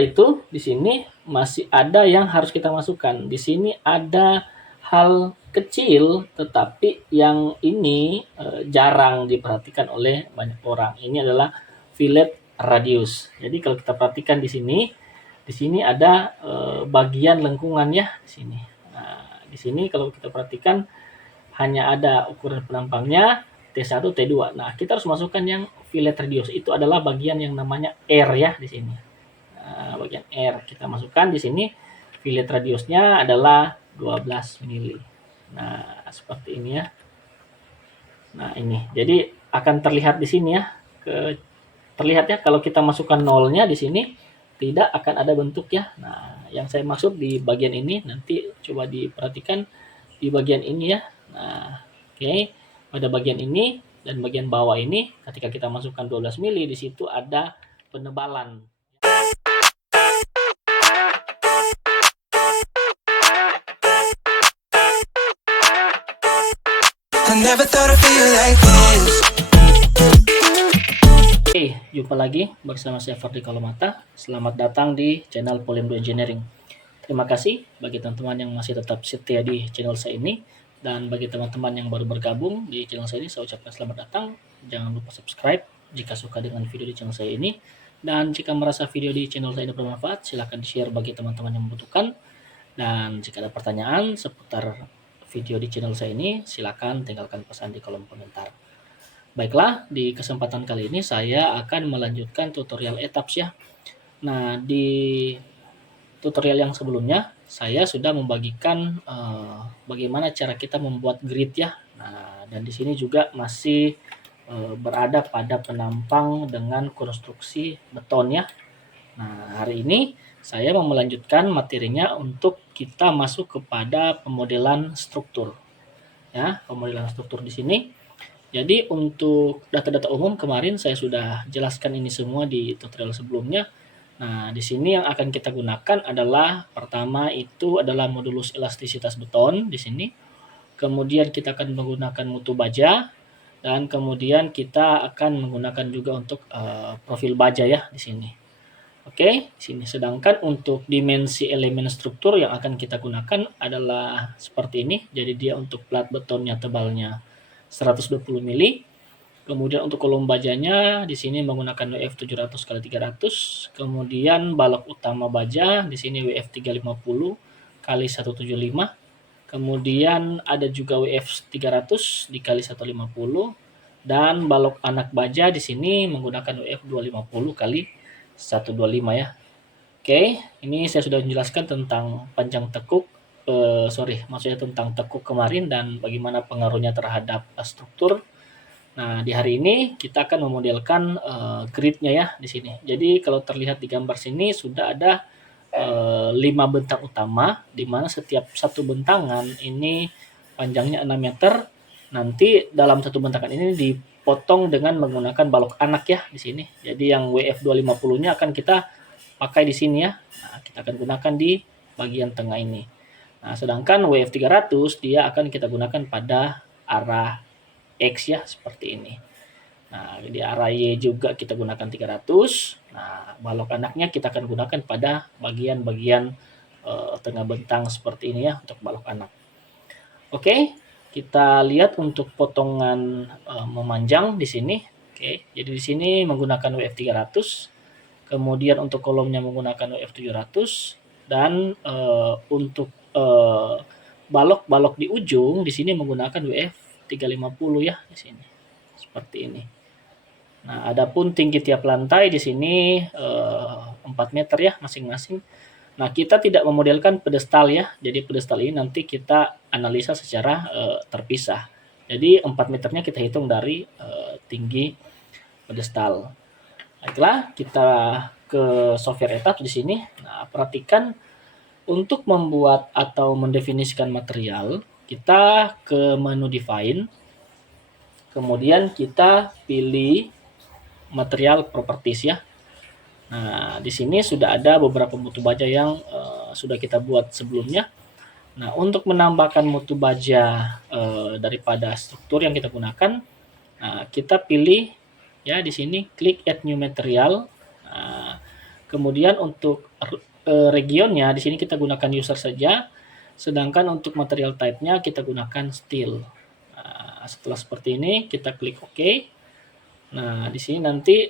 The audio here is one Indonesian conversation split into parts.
itu di sini masih ada yang harus kita masukkan. Di sini ada hal kecil tetapi yang ini jarang diperhatikan oleh banyak orang. Ini adalah fillet radius. Jadi kalau kita perhatikan di sini ada bagian lengkungan ya di sini. Nah, di sini kalau kita perhatikan hanya ada ukuran penampangnya T1, T2. Nah, kita harus masukkan yang fillet radius. Itu adalah bagian yang namanya R ya di sini. Nah, bagian R kita masukkan di sini. Fillet radiusnya adalah 12 mili. Nah, seperti ini ya. Nah, ini. Jadi akan terlihat di sini ya. Terlihat ya kalau kita masukkan nolnya di sini tidak akan ada bentuk ya. Nah, yang saya maksud di bagian ini nanti coba diperhatikan di bagian ini ya. Nah, oke. Pada bagian ini dan bagian bawah ini ketika kita masukkan 12 mili di situ ada penebalan. Oke, jumpa lagi bersama saya Fardi Kalomata. Selamat datang di channel Polymer Engineering. Terima kasih bagi teman-teman yang masih tetap setia di channel saya ini. Dan bagi teman-teman yang baru bergabung di channel saya ini, saya ucapkan selamat datang. Jangan lupa subscribe jika suka dengan video di channel saya ini. Dan jika merasa video di channel saya ini bermanfaat, silahkan di-share bagi teman-teman yang membutuhkan. Dan jika ada pertanyaan seputar video di channel saya ini, silakan tinggalkan pesan di kolom komentar. Baiklah, di kesempatan kali ini saya akan melanjutkan tutorial etaps ya. Nah, di tutorial yang sebelumnya saya sudah membagikan bagaimana cara kita membuat grid ya. Nah, dan di sini juga masih berada pada penampang dengan konstruksi beton ya. Nah, hari ini saya mau melanjutkan materinya untuk kita masuk kepada pemodelan struktur. Ya, pemodelan struktur di sini. Jadi untuk data-data umum kemarin saya sudah jelaskan ini semua di tutorial sebelumnya. Nah, di sini yang akan kita gunakan adalah pertama itu adalah modulus elastisitas beton di sini. Kemudian kita akan menggunakan mutu baja dan kemudian kita akan menggunakan juga untuk profil baja ya di sini. Oke, di sini sedangkan untuk dimensi elemen struktur yang akan kita gunakan adalah seperti ini. Jadi dia untuk plat betonnya tebalnya 120 mili. Kemudian untuk kolom bajanya di sini menggunakan WF 700 x 300. Kemudian balok utama baja di sini WF 350 x 175. Kemudian ada juga WF 300 dikali 150 dan balok anak baja di sini menggunakan WF 250 kali 125 ya. Oke, ini saya sudah menjelaskan tentang panjang tekuk maksudnya tentang tekuk kemarin dan bagaimana pengaruhnya terhadap struktur. Nah, di hari ini kita akan memodelkan gridnya ya di sini. Jadi kalau terlihat di gambar sini sudah ada 5 bentang utama, di mana setiap satu bentangan ini panjangnya 6 meter. Nanti dalam satu bentangan ini dipotong dengan menggunakan balok anak ya di sini. Jadi yang WF 250-nya akan kita pakai di sini ya. Nah, kita akan gunakan di bagian tengah ini. Nah, sedangkan WF 300 dia akan kita gunakan pada arah X ya, seperti ini. Nah, di arah Y juga kita gunakan 300. Nah, balok anaknya kita akan gunakan pada bagian-bagian tengah bentang seperti ini ya, untuk balok anak. Oke, kita lihat untuk potongan memanjang di sini. Oke, jadi di sini menggunakan WF 300. Kemudian untuk kolomnya menggunakan WF 700 dan untuk balok-balok di ujung di sini menggunakan WF 350 ya di sini. Seperti ini. Nah, adapun tinggi tiap lantai di sini 4 meter ya masing-masing. Nah, kita tidak memodelkan pedestal ya. Jadi pedestal ini nanti kita analisa secara terpisah. Jadi 4 meternya kita hitung dari tinggi pedestal. Baiklah, kita ke software etaps di sini. Nah, perhatikan untuk membuat atau mendefinisikan material, kita ke menu define. Kemudian kita pilih material properties ya. Nah, di sini sudah ada beberapa mutu baja yang sudah kita buat sebelumnya. Nah, untuk menambahkan mutu baja daripada struktur yang kita gunakan, kita pilih ya di sini klik add new material. Nah, Kemudian untuk regionnya di sini kita gunakan user saja, sedangkan untuk material type-nya kita gunakan steel. Nah, setelah seperti ini kita klik OK. Nah, di sini nanti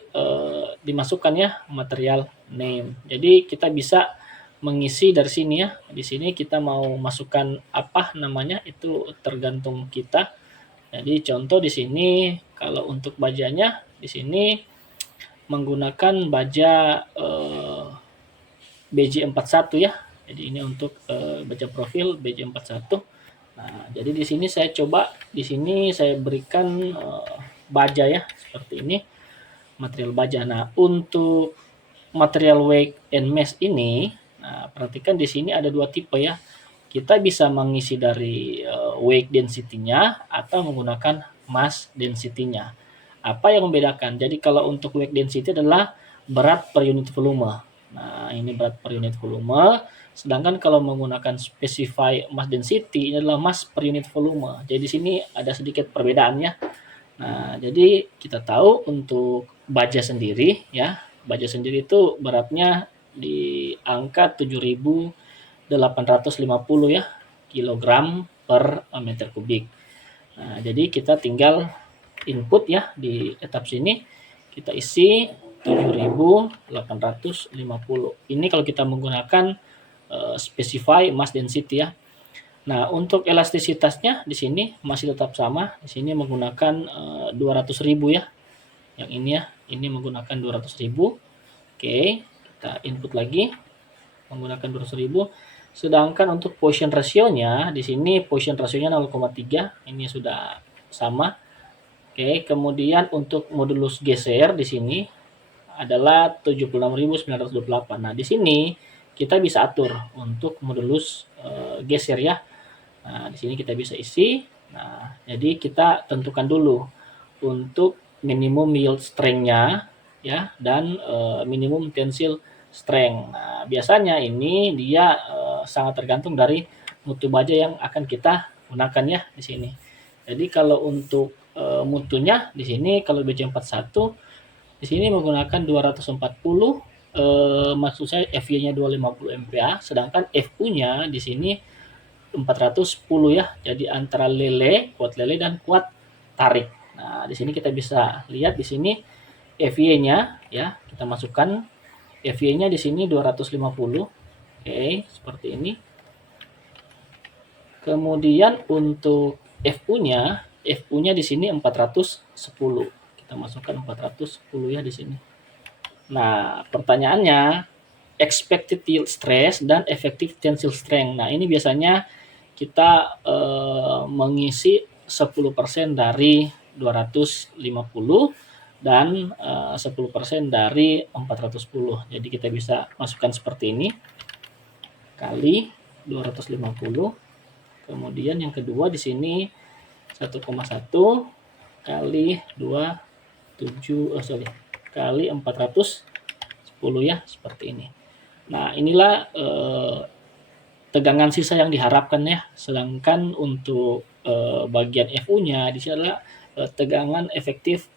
dimasukkan ya material name. Jadi kita bisa mengisi dari sini ya. Di sini kita mau masukkan apa namanya itu tergantung kita. Jadi contoh di sini kalau untuk bajanya di sini menggunakan baja BJ41 ya. Jadi ini untuk baja profil BJ41. Nah, jadi di sini saya coba di sini saya berikan baja ya seperti ini, material baja. Nah, untuk material weight and mass ini, nah perhatikan di sini ada dua tipe ya. Kita bisa mengisi dari weight density-nya atau menggunakan mass density-nya. Apa yang membedakan? Jadi kalau untuk weight density adalah berat per unit volume. Nah, ini berat per unit volume. Sedangkan kalau menggunakan specify mass density, ini adalah mass per unit volume. Jadi di sini ada sedikit perbedaannya. Nah, jadi kita tahu untuk baja sendiri ya, baja sendiri itu beratnya di angka 7.850 ya kilogram per meter kubik. Nah, jadi kita tinggal input ya di etap sini kita isi 7.850. Ini kalau kita menggunakan specify mass density ya. Nah, untuk elastisitasnya di sini masih tetap sama. Di sini menggunakan 200.000 ya. Yang ini ya, ini menggunakan 200.000. Oke, kita input lagi menggunakan 200.000. Sedangkan untuk Poisson ratio-nya di sini Poisson ratio-nya 0,3. Ini sudah sama. Oke, kemudian untuk modulus geser di sini adalah 76.928. Nah, di sini kita bisa atur untuk modulus geser ya. Nah, di sini kita bisa isi. Nah, jadi kita tentukan dulu untuk minimum yield strength-nya ya dan minimum tensile strength. Nah, biasanya ini dia sangat tergantung dari mutu baja yang akan kita gunakan ya di sini. Jadi kalau untuk mutunya di sini kalau BJ41 di sini menggunakan 240 maksud saya FY-nya 250 MPa sedangkan FU-nya di sini 410 ya. Jadi antara kuat lele dan kuat tarik. Nah, di sini kita bisa lihat di sini FY-nya ya, kita masukkan FY-nya di sini 250. Oke, seperti ini. Kemudian untuk FU-nya di sini 410. Kita masukkan 410 ya di sini. Nah, pertanyaannya expected yield stress dan effective tensile strength. Nah, ini biasanya kita mengisi 10% dari 250 dan 10% dari 410. Jadi kita bisa masukkan seperti ini kali 250. Kemudian yang kedua di sini 1,1 kali 410 ya seperti ini. Nah, inilah tegangan sisa yang diharapkan ya. Sedangkan untuk bagian FU-nya di sini adalah tegangan efektif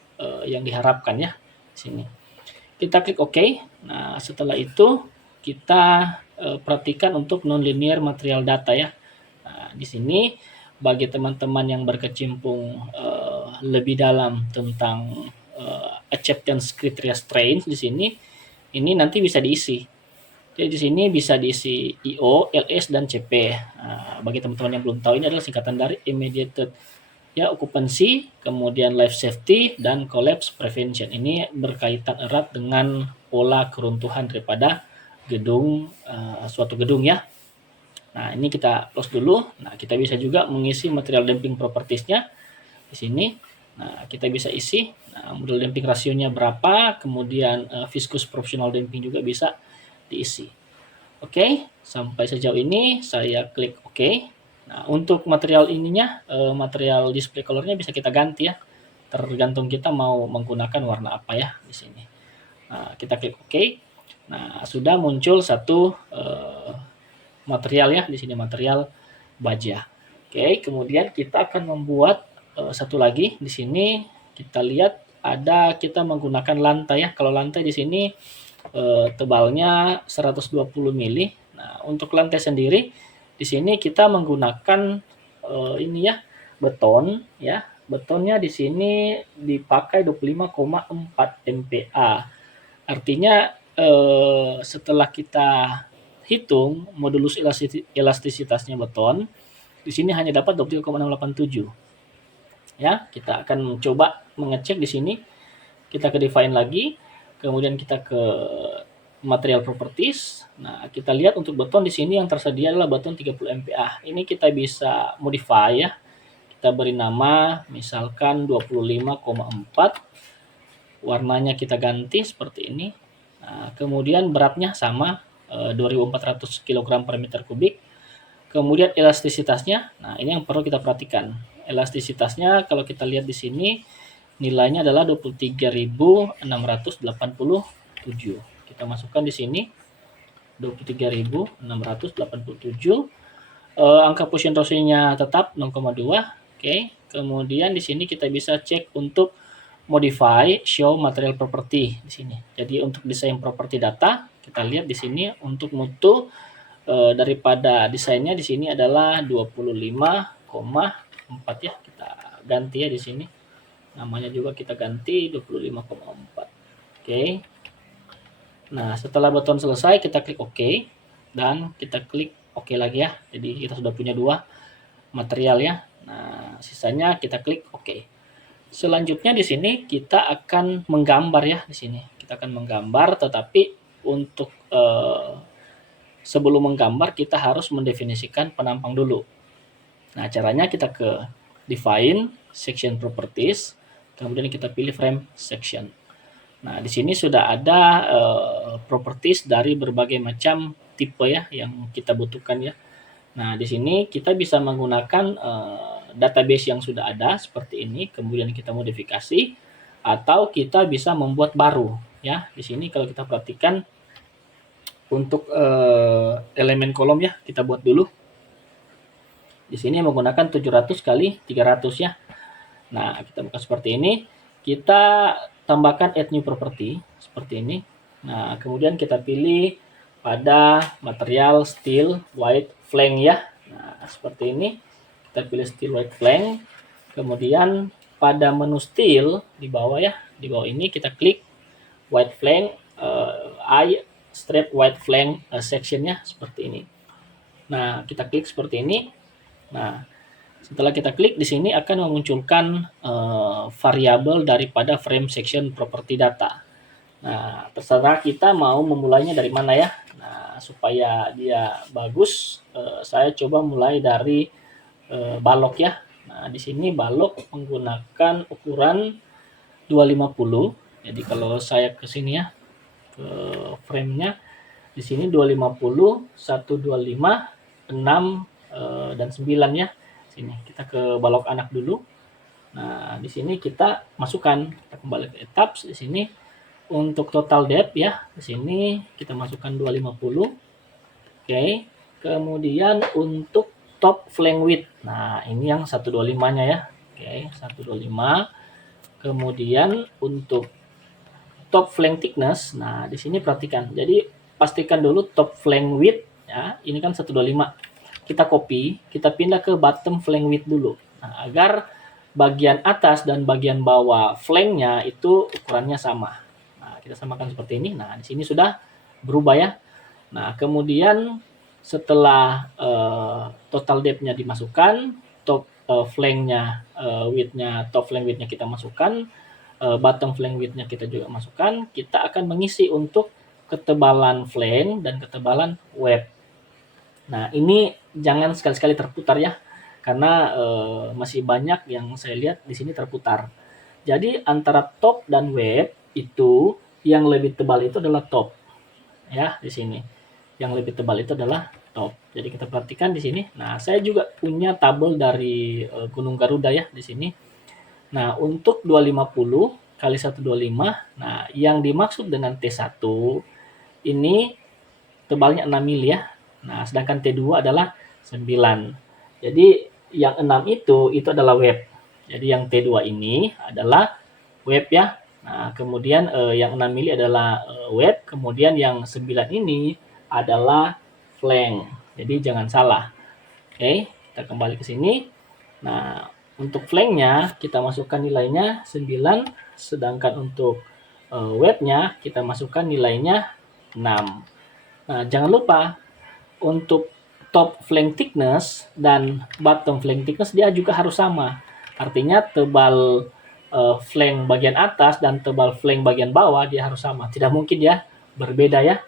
yang diharapkan ya di sini. Kita klik OK. Nah, setelah itu kita perhatikan untuk nonlinear material data ya. Nah, di sini bagi teman-teman yang berkecimpung lebih dalam tentang acceptance criteria strain di sini, ini nanti bisa diisi. Jadi di sini bisa diisi IO, LS, dan CP. Nah, bagi teman-teman yang belum tahu, ini adalah singkatan dari immediate ya occupancy, kemudian life safety, dan collapse prevention. Ini berkaitan erat dengan pola keruntuhan daripada gedung suatu gedung ya. Nah, ini kita close dulu. Nah, kita bisa juga mengisi material damping properties-nya di sini. Nah, kita bisa isi model damping rasionya berapa, kemudian viscous proportional damping juga bisa diisi. Oke, sampai sejauh ini saya klik OK. Nah, untuk material ininya, material display color-nya bisa kita ganti ya. Tergantung kita mau menggunakan warna apa ya di sini. Nah, kita klik OK. Nah, sudah muncul satu material ya di sini, material baja. Oke, kemudian kita akan membuat satu lagi di sini. Kita lihat ada kita menggunakan lantai ya. Kalau lantai di sini tebalnya 120 mili. Nah, untuk lantai sendiri di sini kita menggunakan ini ya, beton ya. Betonnya di sini dipakai 25,4 MPa. Artinya setelah kita hitung modulus elastisitasnya beton, di sini hanya dapat 23,687. Ya, kita akan coba mengecek di sini. Kita ke define lagi, kemudian kita ke material properties. Nah, kita lihat untuk beton di sini yang tersedia adalah beton 30 MPa. Ini kita bisa modify ya. Kita beri nama misalkan 25,4. Warnanya kita ganti seperti ini. Nah, kemudian beratnya sama 2400 kg per meter kubik. Kemudian elastisitasnya, nah ini yang perlu kita perhatikan. Elastisitasnya kalau kita lihat di sini nilainya adalah 23.687. Kita masukkan di sini 23.687. Angka Poisson ratio-nya tetap 0,2. Oke. Kemudian di sini kita bisa cek untuk modify show material property di sini. Jadi untuk desain property data, kita lihat di sini untuk mutu daripada desainnya di sini adalah 25,4 ya. Kita ganti ya di sini. Namanya juga kita ganti 25,4. Oke. Nah, setelah beton selesai kita klik OK dan kita klik OK lagi ya. Jadi kita sudah punya 2 material ya. Nah, sisanya kita klik OK. Selanjutnya di sini kita akan menggambar ya di sini. Kita akan menggambar, tetapi untuk sebelum menggambar kita harus mendefinisikan penampang dulu. Nah, caranya kita ke define section properties, kemudian kita pilih frame section. Nah, di sini sudah ada properties dari berbagai macam tipe ya yang kita butuhkan ya. Nah, di sini kita bisa menggunakan database yang sudah ada seperti ini, kemudian kita modifikasi, atau kita bisa membuat baru ya. Di sini kalau kita perhatikan untuk elemen kolom ya, kita buat dulu. Di sini menggunakan 700 kali 300 ya. Nah, kita buka seperti ini. Kita tambahkan add new property seperti ini. Nah, kemudian kita pilih pada material steel white flank ya. Nah, seperti ini. Kita pilih steel white flank. Kemudian pada menu steel di bawah ya, di bawah ini kita klik white flank, I strip white flank sectionnya seperti ini. Nah, kita klik seperti ini. Nah, setelah kita klik di sini akan memunculkan variabel daripada frame section property data. Nah, terserah kita mau memulainya dari mana ya. Nah, supaya dia bagus, saya coba mulai dari balok ya. Nah, di sini balok menggunakan ukuran 250. Jadi kalau saya ke sini ya, ke frame-nya di sini 250, 125, 6 dan 9 ya. Sini kita ke balok anak dulu. Nah, di sini kita masukkan, kita kembali ke etaps di sini untuk total depth ya. Di sini kita masukkan 250. Oke. Kemudian untuk top flank width. Nah, ini yang 125-nya ya. Oke, 125. Kemudian untuk top flank thickness. Nah, di sini perhatikan. Jadi pastikan dulu top flank width ya. Ini kan 125. Kita copy, kita pindah ke bottom flank width dulu. Nah, agar bagian atas dan bagian bawah flanknya itu ukurannya sama. Nah, kita samakan seperti ini. Nah, di sini sudah berubah ya. Nah, kemudian setelah total depth-nya dimasukkan, top flank-nya width-nya, top flank width-nya kita masukkan, bottom flank width-nya kita juga masukkan, kita akan mengisi untuk ketebalan flank dan ketebalan web. Nah, ini jangan sekali-sekali terputar ya, karena masih banyak yang saya lihat di sini terputar. Jadi antara top dan web itu yang lebih tebal itu adalah top. Ya, di sini. Yang lebih tebal itu adalah top. Jadi kita perhatikan di sini. Nah, saya juga punya tabel dari Gunung Garuda ya di sini. Nah, untuk 250 kali 125, nah yang dimaksud dengan T1 ini tebalnya 6 mili ya. Nah, sedangkan T2 adalah 9. Jadi yang 6 itu adalah web. Jadi yang T2 ini adalah web ya. Nah, kemudian yang 6 mili adalah web. kemudian yang 9 ini adalah flank. Jadi jangan salah. Oke, kita kembali ke sini. Nah, untuk flanknya kita masukkan nilainya 9, sedangkan untuk webnya kita masukkan nilainya 6. Nah, jangan lupa untuk top flank thickness dan bottom flank thickness dia juga harus sama. Artinya tebal flank bagian atas dan tebal flank bagian bawah dia harus sama. Tidak mungkin ya berbeda ya.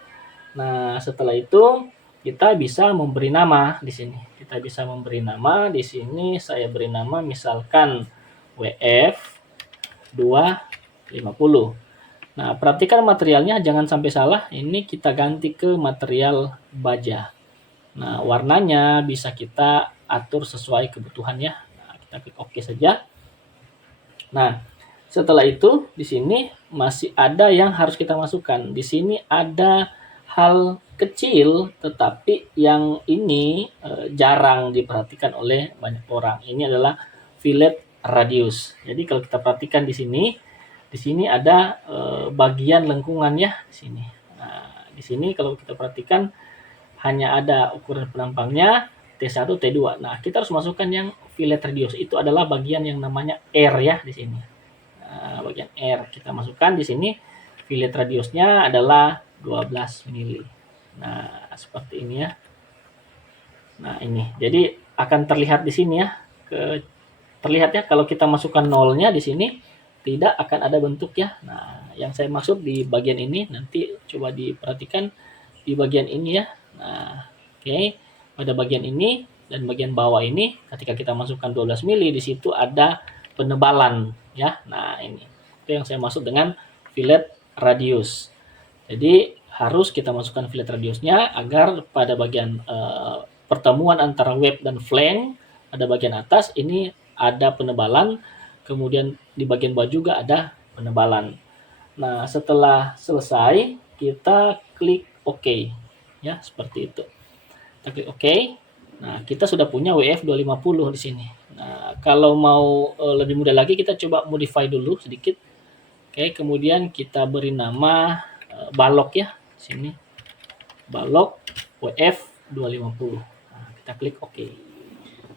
Nah, setelah itu kita bisa memberi nama di sini. Kita bisa memberi nama di sini, saya beri nama misalkan WF 250. Nah, perhatikan materialnya jangan sampai salah. Ini kita ganti ke material baja. Nah, warnanya bisa kita atur sesuai kebutuhannya. Nah, kita klik OK saja. Nah, setelah itu di sini masih ada yang harus kita masukkan. Di sini ada hal kecil tetapi yang ini jarang diperhatikan oleh banyak orang. Ini adalah fillet radius. Jadi kalau kita perhatikan di sini ada bagian lengkungan ya di sini. Nah, di sini kalau kita perhatikan hanya ada ukuran penampangnya T1, T2. Nah, kita harus masukkan yang fillet radius. Itu adalah bagian yang namanya R ya di sini. Nah, bagian R kita masukkan di sini. Fillet radiusnya adalah 12 mili. Nah, seperti ini ya. Nah, ini. Jadi akan terlihat di sini ya. Terlihat ya kalau kita masukkan nolnya di sini tidak akan ada bentuk ya. Nah, yang saya maksud di bagian ini nanti coba diperhatikan di bagian ini ya. Nah, oke. Pada bagian ini dan bagian bawah ini ketika kita masukkan 12 mili di situ ada penebalan ya. Nah, ini. Itu yang saya maksud dengan fillet radius. Jadi harus kita masukkan fillet radiusnya agar pada bagian pertemuan antara web dan flank pada bagian atas ini ada penebalan, kemudian di bagian bawah juga ada penebalan. Nah, setelah selesai kita klik OK ya, seperti itu. Kita klik OK. Nah, kita sudah punya WF 250 di sini. Nah, kalau mau lebih mudah lagi kita coba modify dulu sedikit. Oke, kemudian kita beri nama balok ya, sini. Balok WF 250. Nah, kita klik OK.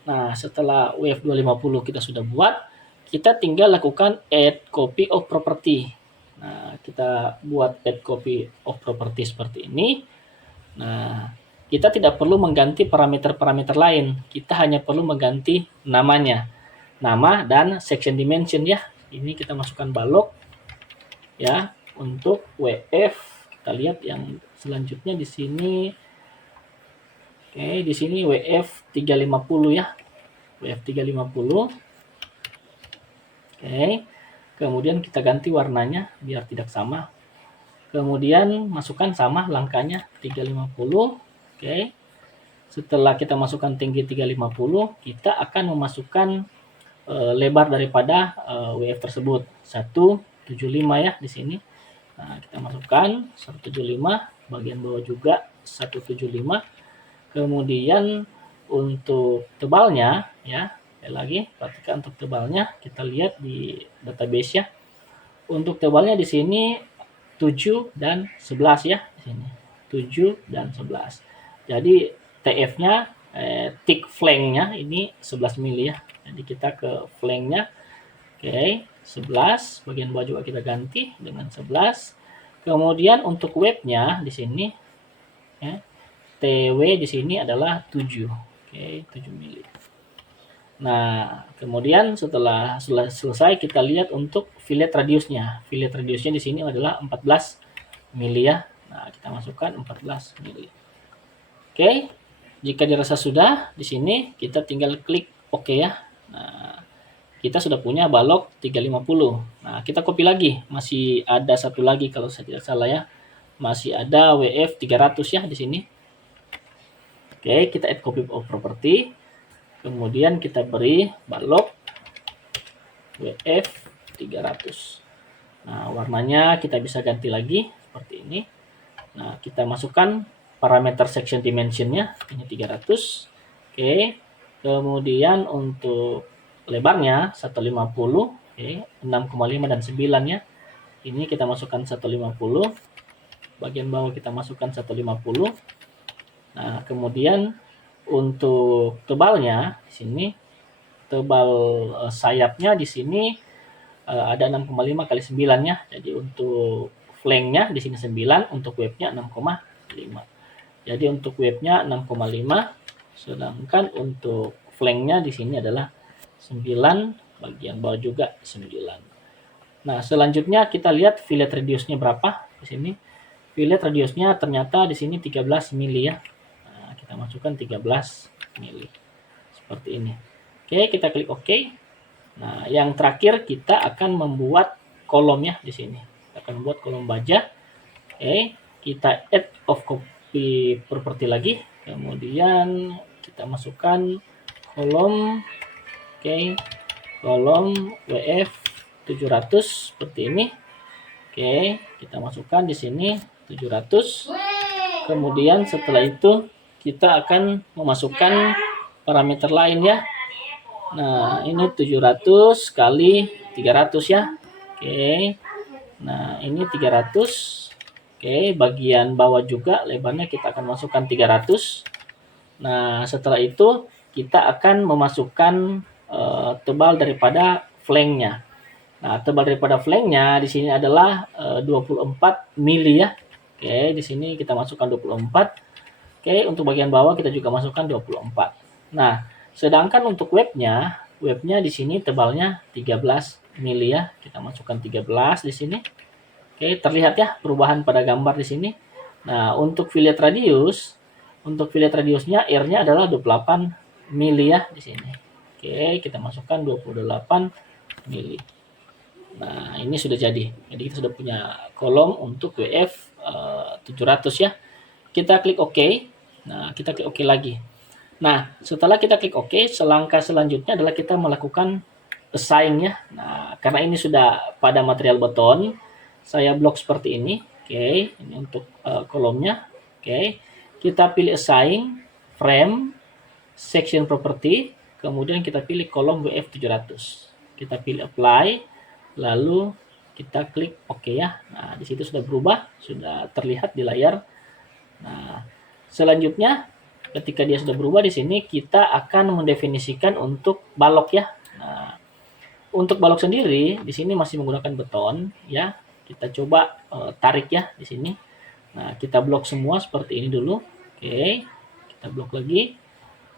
Nah, setelah WF 250 kita sudah buat, kita tinggal lakukan add copy of property. Nah, kita buat add copy of property seperti ini. Nah, kita tidak perlu mengganti parameter-parameter lain. Kita hanya perlu mengganti namanya. Nama dan section dimension ya. Ini kita masukkan balok ya untuk WF. Kita lihat yang selanjutnya di sini. Oke, di sini WF 350 ya. WF 350. Oke. Kemudian kita ganti warnanya biar tidak sama. Kemudian masukkan sama langkahnya 350. Oke. Setelah kita masukkan tinggi 350, kita akan memasukkan lebar daripada WF tersebut 175 ya di sini. Nah, kita masukkan 175, bagian bawah juga 175. Kemudian untuk tebalnya ya, sekali lagi perhatikan untuk tebalnya, kita lihat di database ya. Untuk tebalnya di sini 7 dan 11 ya di sini. 7 dan 11. Jadi TF-nya thick flank-nya ini 11 mili ya. Jadi kita ke flank-nya. Oke, 11, bagian bawah juga kita ganti dengan 11. Kemudian untuk web-nya di sini ya, TW di sini adalah 7. Oke, 7 mili. Nah, kemudian setelah selesai kita lihat untuk fillet radiusnya. Fillet radiusnya di sini adalah 14 mili ya. Nah, kita masukkan 14 mili. Oke. Jika dirasa sudah, di sini kita tinggal klik OK ya. Nah, kita sudah punya balok 350. Nah, kita copy lagi. Masih ada satu lagi kalau saya tidak salah ya. Masih ada WF 300 ya di sini. Oke, kita add copy of property. Kemudian kita beri balok WF 300. Nah, warnanya kita bisa ganti lagi seperti ini. Nah, kita masukkan parameter section dimensionnya, ini 300. Oke. Kemudian untuk lebarnya 150, oke, 6,5 dan 9 ya. Ini kita masukkan 150. bagian bawah kita masukkan 150. Nah, kemudian untuk tebalnya di sini, tebal sayapnya di sini ada 6,5 kali 9 ya. Jadi untuk flanknya di sini 9, untuk webnya 6,5. Jadi untuk webnya 6,5, sedangkan untuk flanknya di sini adalah 9, bagian bawah juga 9. Nah, selanjutnya kita lihat fillet radiusnya berapa di sini. Fillet radiusnya ternyata di sini 13 mili ya. Nah, kita masukkan 13 mili. Seperti ini. Oke, kita klik OK. Nah, yang terakhir kita akan membuat kolom ya di sini. Kita akan membuat kolom baja. Oke, kita add of copy property lagi. Kemudian kita masukkan kolom. Oke, kolom WF 700 seperti ini. Oke, kita masukkan di sini 700. Kemudian setelah itu kita akan memasukkan parameter lain ya. Nah, ini 700 kali 300 ya. Oke. Nah, ini 300. Oke, bagian bawah juga lebarnya kita akan masukkan 300. Nah, setelah itu kita akan memasukkan tebal daripada flanknya. Nah, tebal daripada flanknya di sini adalah 24 mili ya. Oke, di sini kita masukkan 24. Oke, untuk bagian bawah kita juga masukkan 24. Nah, sedangkan untuk webnya di sini tebalnya 13 mili ya. Kita masukkan 13 di sini. Oke, terlihat ya perubahan pada gambar di sini. Nah, untuk fillet radiusnya R-nya adalah 28 mili ya di sini. Oke, kita masukkan 28 mili. Nah, ini sudah jadi. Jadi kita sudah punya kolom untuk WF 700 ya. Kita klik OK. Nah, kita klik OK lagi. Nah, setelah kita klik OK, selangkah selanjutnya adalah kita melakukan assign ya. Nah, karena ini sudah pada material beton, saya blok seperti ini. Oke, ini untuk kolomnya. Oke, kita pilih assign, frame, section property, kemudian kita pilih kolom WF 700. Kita pilih apply, lalu kita klik OK ya. Nah, di situ sudah berubah, sudah terlihat di layar. Nah, selanjutnya ketika dia sudah berubah di sini kita akan mendefinisikan untuk balok ya. Nah, untuk balok sendiri di sini masih menggunakan beton ya. Kita coba tarik ya di sini. Nah, kita blok semua seperti ini dulu. Oke. Kita blok lagi.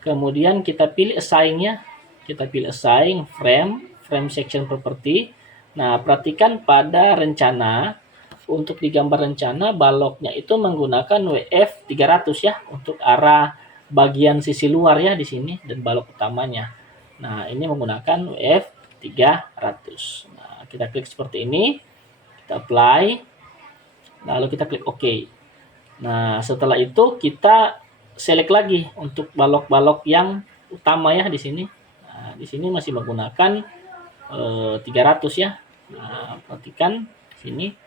Kemudian kita pilih assign-nya. Kita pilih assign frame section property. Nah, perhatikan pada rencana. Untuk di gambar rencana baloknya itu menggunakan WF 300 ya untuk arah bagian sisi luar ya di sini dan balok utamanya. Nah, ini menggunakan WF 300. Nah, kita klik seperti ini. Kita apply. Lalu kita klik OK. Nah, setelah itu kita select lagi untuk balok-balok yang utama ya di sini. Nah, di sini masih menggunakan 300 ya. Nah, perhatikan sini.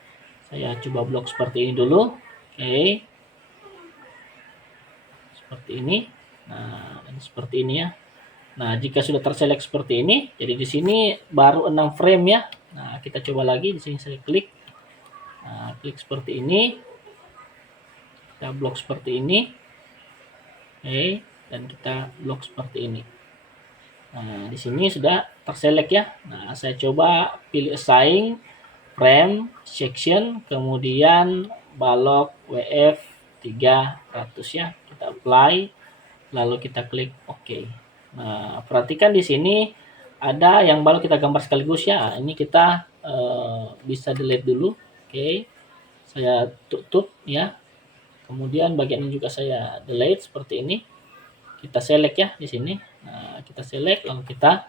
Saya coba blok seperti ini dulu. Oke. Seperti ini. Nah, dan seperti ini ya. Nah, jika sudah terselect seperti ini, jadi di sini baru 6 frame ya. Nah, kita coba lagi di sini saya klik. Nah, klik seperti ini. Kita blok seperti ini. Oke, dan kita blok seperti ini. Nah, di sini sudah terselect ya. Nah, saya coba pilih assign frame, section, kemudian balok WF 300 ya. Kita apply, lalu kita klik OK. Nah, perhatikan di sini ada yang balok kita gambar sekaligus ya. Ini kita bisa delete dulu. Oke. Saya tutup ya. Kemudian bagian ini juga saya delete seperti ini. Kita select ya di sini. Nah, kita select lalu kita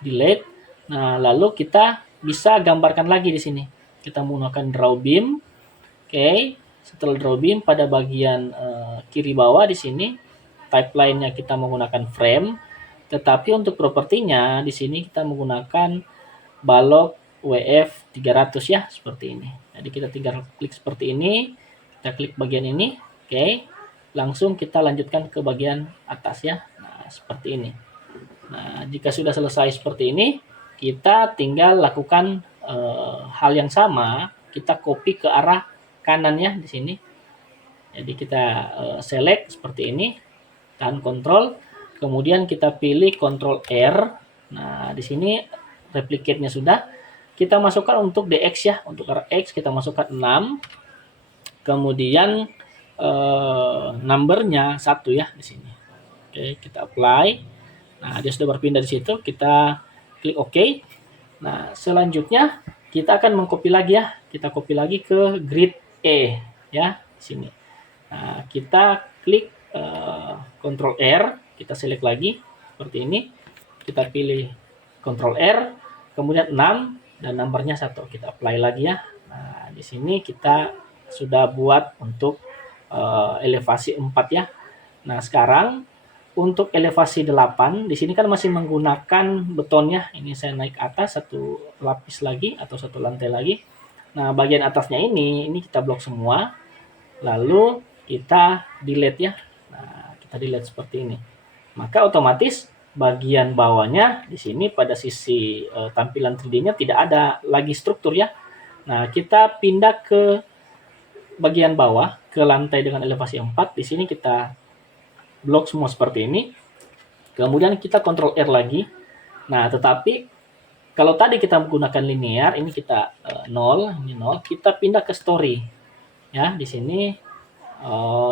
delete. Nah, lalu kita bisa gambarkan lagi di sini. Kita menggunakan draw beam. Oke, setelah draw beam pada bagian kiri bawah di sini type line-nya kita menggunakan frame, tetapi untuk propertinya di sini kita menggunakan balok WF 300 ya, seperti ini. Jadi kita tinggal klik seperti ini, kita klik bagian ini, oke. Langsung kita lanjutkan ke bagian atas ya. Nah, seperti ini. Nah, jika sudah selesai seperti ini, kita tinggal lakukan hal yang sama, kita copy ke arah kanan ya di sini. Jadi kita select seperti ini, tahan kontrol, kemudian kita pilih Ctrl R. Nah, di sini replicate-nya sudah. Kita masukkan untuk DX ya, untuk RX kita masukkan 6. Kemudian numbernya 1 ya di sini. Oke, kita apply. Nah, dia sudah berpindah di situ, kita klik OK. Nah, selanjutnya kita akan mengcopy lagi ya. Kita copy lagi ke grid E ya, di sini. Nah, kita klik Ctrl R, kita select lagi seperti ini. Kita pilih Ctrl R, kemudian 6 dan nomornya 1. Kita apply lagi ya. Nah, di sini kita sudah buat untuk elevasi 4 ya. Nah, sekarang untuk elevasi 8, di sini kan masih menggunakan betonnya. Ini saya naik atas satu lapis lagi atau satu lantai lagi. Nah, bagian atasnya ini kita blok semua. Lalu kita delete ya. Nah, kita delete seperti ini. Maka otomatis bagian bawahnya di sini pada sisi tampilan 3D-nya tidak ada lagi struktur ya. Nah, kita pindah ke bagian bawah ke lantai dengan elevasi 4. Di sini kita blok semua seperti ini. Kemudian kita Ctrl R lagi. Nah, tetapi kalau tadi kita menggunakan linear, ini kita 0, ini 0, kita pindah ke story. Ya, di sini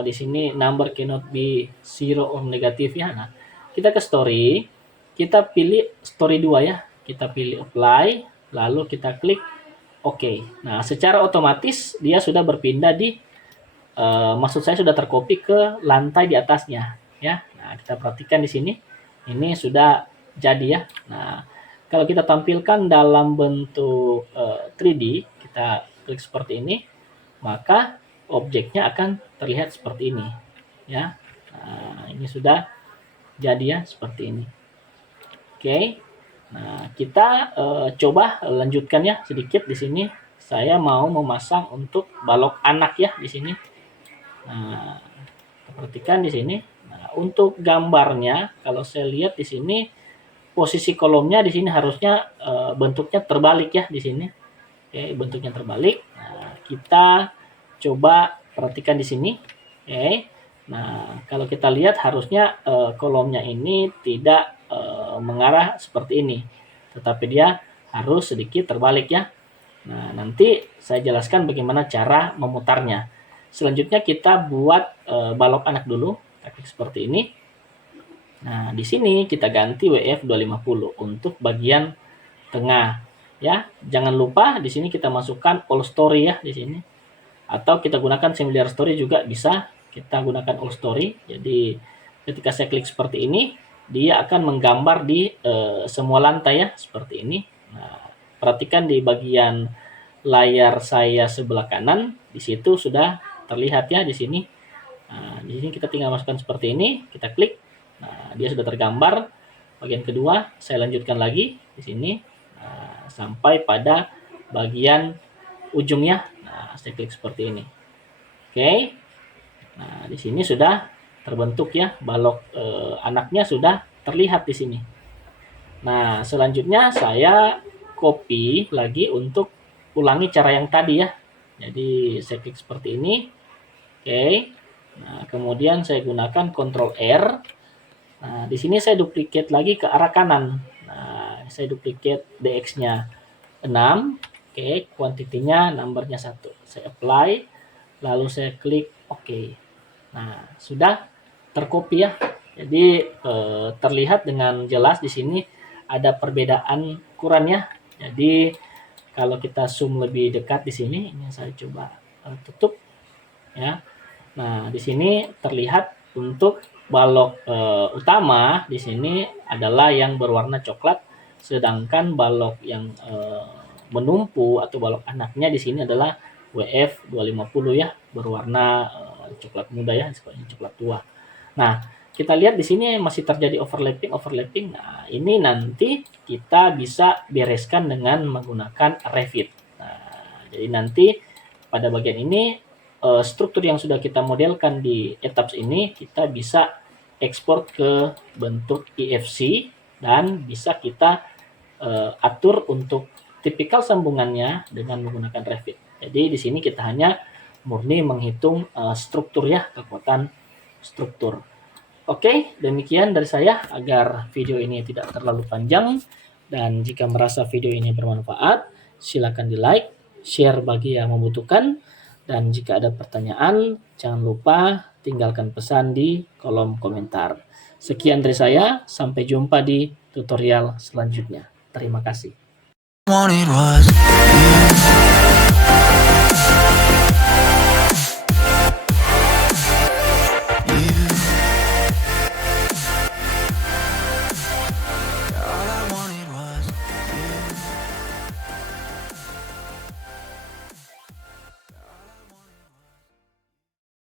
di sini number cannot be zero or negatif ya. Nah, kita ke story, kita pilih story 2 ya. Kita pilih apply, lalu kita klik OK. Nah, secara otomatis dia sudah berpindah di maksud saya sudah tercopy ke lantai di atasnya ya. Nah, kita perhatikan di sini. Ini sudah jadi ya. Nah, kalau kita tampilkan dalam bentuk 3D, kita klik seperti ini, maka objeknya akan terlihat seperti ini ya. Nah, ini sudah jadi ya seperti ini. Oke. Nah, kita coba lanjutkan ya sedikit di sini. Saya mau memasang untuk balok anak ya di sini. Nah, perhatikan di sini. Nah, untuk gambarnya kalau saya lihat di sini posisi kolomnya di sini harusnya bentuknya terbalik ya di sini. Oke, bentuknya terbalik. Nah, kita coba perhatikan di sini. Oke. Nah, kalau kita lihat harusnya kolomnya ini tidak mengarah seperti ini. Tetapi dia harus sedikit terbalik ya. Nah, nanti saya jelaskan bagaimana cara memutarnya. Selanjutnya kita buat balok anak dulu. Kita klik seperti ini. Nah, di sini kita ganti WF 250 untuk bagian tengah. Ya, jangan lupa di sini kita masukkan all story ya di sini. Atau kita gunakan similar story juga bisa. Kita gunakan all story. Jadi ketika saya klik seperti ini, dia akan menggambar di semua lantai ya seperti ini. Nah, perhatikan di bagian layar saya sebelah kanan, di situ sudah terlihat ya di sini. Nah, di sini kita tinggal masukkan seperti ini, kita klik. Nah, dia sudah tergambar. Bagian kedua, saya lanjutkan lagi di sini sampai pada bagian ujungnya. Nah, saya klik seperti ini. Oke. Nah, di sini sudah terbentuk ya balok anaknya sudah terlihat di sini. Nah, selanjutnya saya copy lagi untuk ulangi cara yang tadi ya. Jadi saya klik seperti ini. Oke. Nah, kemudian saya gunakan Ctrl R. Nah, di sini saya duplicate lagi ke arah kanan. Nah, saya duplicate DX-nya 6. Oke, kuantitinya numbernya 1. Saya apply, lalu saya klik OK. Nah, sudah tercopy ya. Jadi terlihat dengan jelas di sini ada perbedaan ukurannya. Jadi kalau kita zoom lebih dekat di sini, ini saya coba tutup ya. Nah, di sini terlihat untuk balok utama di sini adalah yang berwarna coklat, sedangkan balok yang menumpu atau balok anaknya di sini adalah WF 250 ya, berwarna coklat muda ya, seperti coklat tua. Nah, kita lihat di sini masih terjadi overlapping. Nah, ini nanti kita bisa bereskan dengan menggunakan Revit. Nah, jadi nanti pada bagian ini struktur yang sudah kita modelkan di etaps ini kita bisa ekspor ke bentuk IFC dan bisa kita atur untuk tipikal sambungannya dengan menggunakan Revit. Jadi di sini kita hanya murni menghitung struktur ya, kekuatan struktur. Oke, demikian dari saya agar video ini tidak terlalu panjang, dan jika merasa video ini bermanfaat, silakan di-like, share bagi yang membutuhkan, dan jika ada pertanyaan, jangan lupa tinggalkan pesan di kolom komentar. Sekian dari saya, sampai jumpa di tutorial selanjutnya. Terima kasih.